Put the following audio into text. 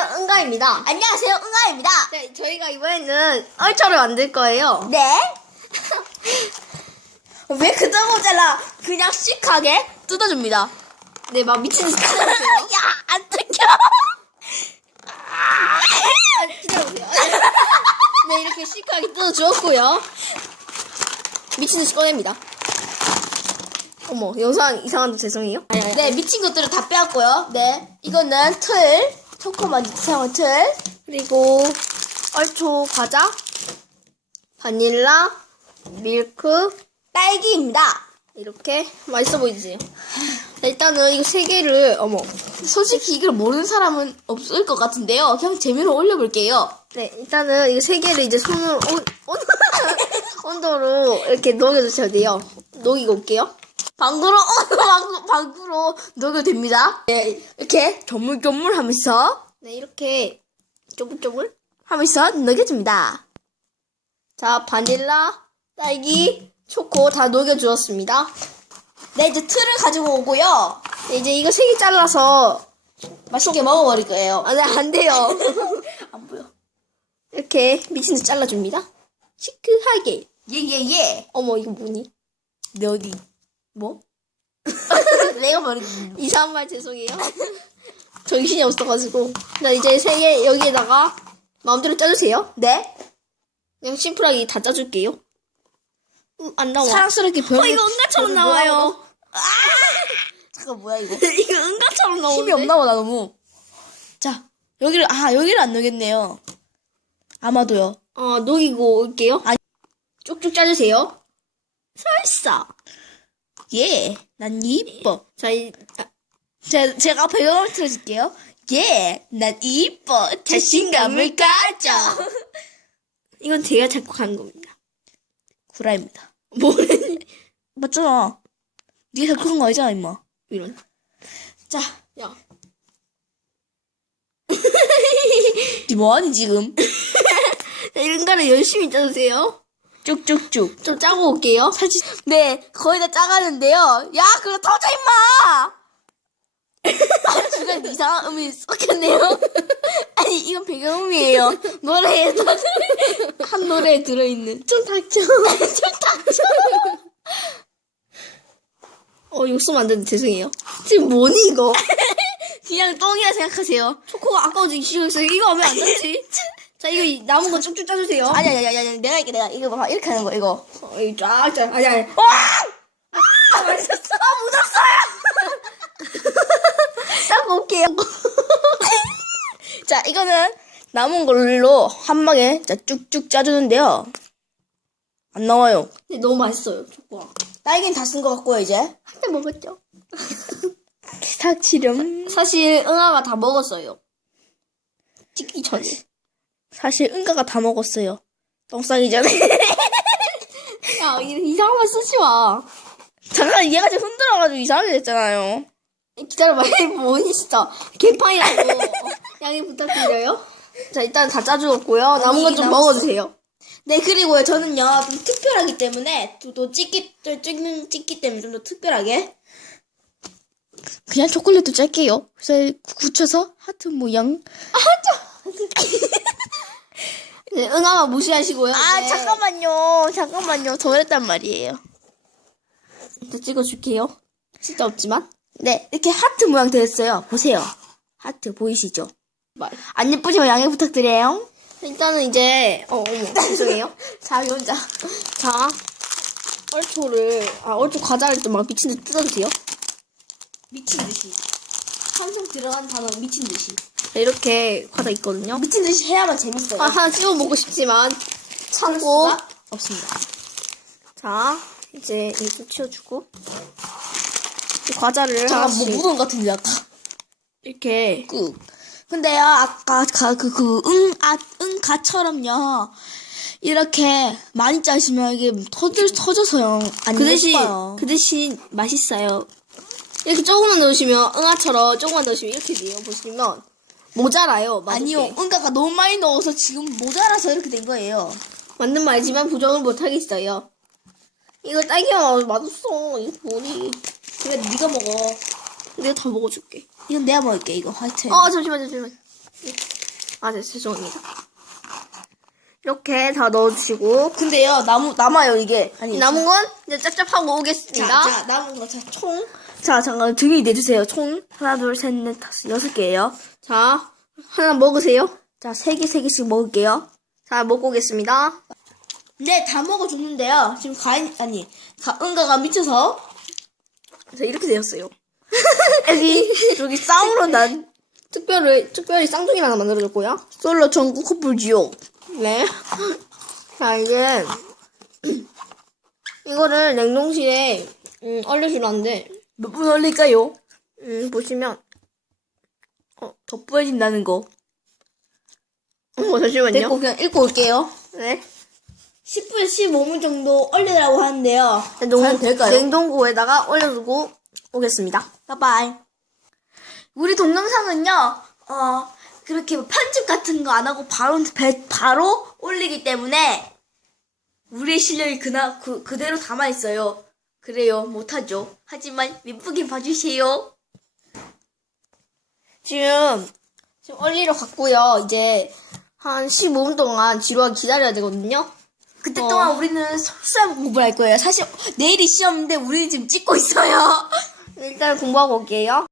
은가입니다. 안녕하세요, 응아입니다. 네, 저희가 이번에는 얼차를 만들 거예요. 네? 왜 그딴 잘라? 그냥 씩하게 뜯어줍니다. 네, 막 미친 듯이 뜯어주세요. 야, 안 뜯겨! 아, 기다려보세요. 네, 이렇게 시크하게 뜯어주었고요. 미친 듯이 꺼냅니다. 어머, 영상 이상한데 죄송해요. 네, 미친 것들을 다 빼왔고요. 네, 이거는 틀, 초코맛 사용한 틀. 그리고 얼초 과자, 바닐라, 밀크, 딸기입니다. 이렇게 맛있어 보이지? 자, 일단은 이거 세 개를 어머 솔직히 이걸 모르는 사람은 없을 것 같은데요. 그냥 재미로 올려볼게요. 네 일단은 이거 세 개를 이제 손으로 온, 온, 온도로 이렇게 녹여주셔야 돼요 녹이고 올게요 방구로, 어, 방구, 방구로 녹여도 됩니다. 네, 이렇게 조물조물 하면서, 네 이렇게 쪼글쪼글 하면서 녹여줍니다 자 바닐라, 딸기, 초코 다 녹여주었습니다 네, 이제 틀을 가지고 오고요. 네, 이제 이거 세 개 잘라서 맛있게 먹어버릴 거예요. 아, 네, 안 돼요 안 보여. 이렇게 미친 듯이 잘라줍니다 시크하게 예, 예, 예. 어머 이거 뭐니? 네, 어디? 뭐? 내가 버린 이상한 말 죄송해요. 정신이 없어가지고. 자, 이제 세 개 여기에다가 마음대로 짜주세요. 네? 그냥 심플하게 다 짜줄게요. 음, 안 나와. 사랑스럽게 별 어, 이거 은가처럼 나와요. 잠깐, 뭐야, 이거? 이거 은가처럼 나오는데? 힘이 없나 봐, 나 너무. 자, 여기를, 아, 여기를 안 넣겠네요. 아마도요. 어, 녹이고 올게요. 아니. 쭉쭉 짜주세요. 살사. 예, 난 이뻐. 자, 이, 아, 제, 제가 배경을 틀어줄게요. 예, 난 이뻐. 자신감을 가져. 이건 제가 작곡한 겁니다. 구라입니다. 뭐래? 맞잖아. 네가 작곡한 거 아니잖아, 임마. 이런. 자, 야. 니 뭐하니, 지금? 자, 이런가를 열심히 짜주세요. 쭉쭉쭉. 좀 짜고 올게요. 사실, 네, 거의 다 짜가는데요. 야, 그거 터져, 임마! 아, 중간에 이상한 음이 섞였네요. 아니, 이건 배경음이에요. 노래에, 한 노래에 들어있는. 좀 닥쳐. 좀 닥쳐. 어, 욕쓰면 안 되는데 죄송해요. 지금 뭐니, 이거? 그냥 똥이라 생각하세요. 초코가 아까워지기 시작했어요. 이거 하면 안 되지? 자, 이거 이 남은 거 쭉쭉 짜주세요. 아니, 아니, 아니, 아니, 이렇게, 내가 이거 봐. 이렇게 하는 거, 이거. 어, 이 쫙, 쫙. 아니, 아니. 와! 아, 맛있었어. 아, 묻었어요! 짜고 올게요. 자, 이거는 남은 걸로 한 방에 자, 쭉쭉 짜주는데요. 안 나와요. 근데 너무 맛있어요, 초코가. 딸기는 다 쓴 것 같고요, 이제. 한 대 먹었죠? 사치렴. 사실, 응아가 다 먹었어요. 찍기 전에. 사실 은가가 다 먹었어요. 똥 싸기 전에. 야, 이- 이상한 말 쓰지 마. 잠깐 얘가 지금 흔들어가지고 이상하게 됐잖아요. 기다려봐. 뭐니, 진짜. 개판이라고. 양해 부탁드려요. 자, 일단 다 짜주었고요. 남은 건 좀 남았어. 먹어주세요. 네, 그리고요, 저는요, 좀 특별하기 때문에, 또, 또 찍기, 또 찍는, 찍기 때문에 좀 더 특별하게. 그냥 초콜릿도 짤게요. 그래서 굳혀서 하트 모양. 네, 응아만 무시하시고요. 아, 네. 잠깐만요. 잠깐만요. 더 했단 말이에요. 자, 찍어줄게요. 진짜 없지만. 네, 이렇게 하트 모양 되었어요. 보세요. 하트 보이시죠? 말. 안 예쁘지만 양해 부탁드려요. 일단은 이제, 어, 어머, 죄송해요. 자기 혼자. 자, 얼초를, 아, 얼초 과자를 또 막 미친 듯이 뜯어주세요. 미친 듯이. 항상 들어간 단어 미친 듯이. 자, 이렇게 과자 있거든요. 미친 듯이 해야만 재밌어요. 아, 하나 찍어 먹고 싶지만, 참고. 수가 없습니다. 자, 이제 이렇게 치워주고. 이 과자를 잠깐 뭐 하나씩 묻은 것 같은데 아까. 이렇게. 꾹. 근데요 아까 그그응아응 가처럼요 이렇게 많이 짜시면 이게 터질 터져서요 안 그 대신, 예뻐요. 그 대신 맛있어요. 이렇게 조금만 넣으시면, 응아처럼 조금만 넣으시면 이렇게 돼요. 보시면. 모자라요. 맛없게. 아니요 응가가 너무 많이 넣어서 지금 모자라서 이렇게 된 거예요. 맞는 말이지만 부정을 못하겠어요. 이거 딸기맛 맛없어. 이거 뭐니. 그래 네가 먹어. 내가 다 먹어줄게. 이건 내가 먹을게 이거 화이트. 어, 잠시만, 잠시만. 아, 네, 죄송합니다. 이렇게 다 넣어주시고 근데요, 나무, 남아요, 이게. 아니, 남은 건 이제 짭짭하고 자, 오겠습니다. 자, 남은 거, 자, 총. 자, 잠깐, 등이 내주세요. 총. 하나, 둘, 셋, 넷, 다섯, 여섯 개예요 자, 하나 먹으세요. 자, 세 개, 세 개씩 먹을게요. 자, 먹고 오겠습니다. 네, 다 먹어줬는데요. 지금 가인, 아니, 가, 응가가 미쳐서. 자, 이렇게 되었어요. 여기, 여기 싸우러 난. 특별히, 특별히 쌍둥이를 하나 만들어줬고요. 솔로 전국 커플 지옥. 네. 자, 이제, 이거를 냉동실에, 음, 얼려주라는데, 몇분 올릴까요? 음, 보시면, 어, 더 뿌해진다는 거. 어, 잠시만요. 됐고, 그냥 읽고 올게요. 네. 10분, 15분 정도 얼리라고 하는데요. 냉동, 과연 될까요? 냉동고에다가 얼려두고 오겠습니다. 바이바이. 우리 동영상은요, 어, 그렇게 뭐 편집 같은 거 안 하고 바로, 배- 바로 올리기 때문에 우리의 실력이 그나, 그, 그대로 담아있어요. 그래요, 못하죠. 하지만 예쁘게 봐주세요. 지금, 지금 얼리러 갔고요. 이제, 한 15분 동안 지루하게 기다려야 되거든요. 그때 어. 동안 우리는 수학 공부를 할 거예요. 사실 내일이 시험인데 우리는 지금 찍고 있어요. 일단 공부하고 올게요.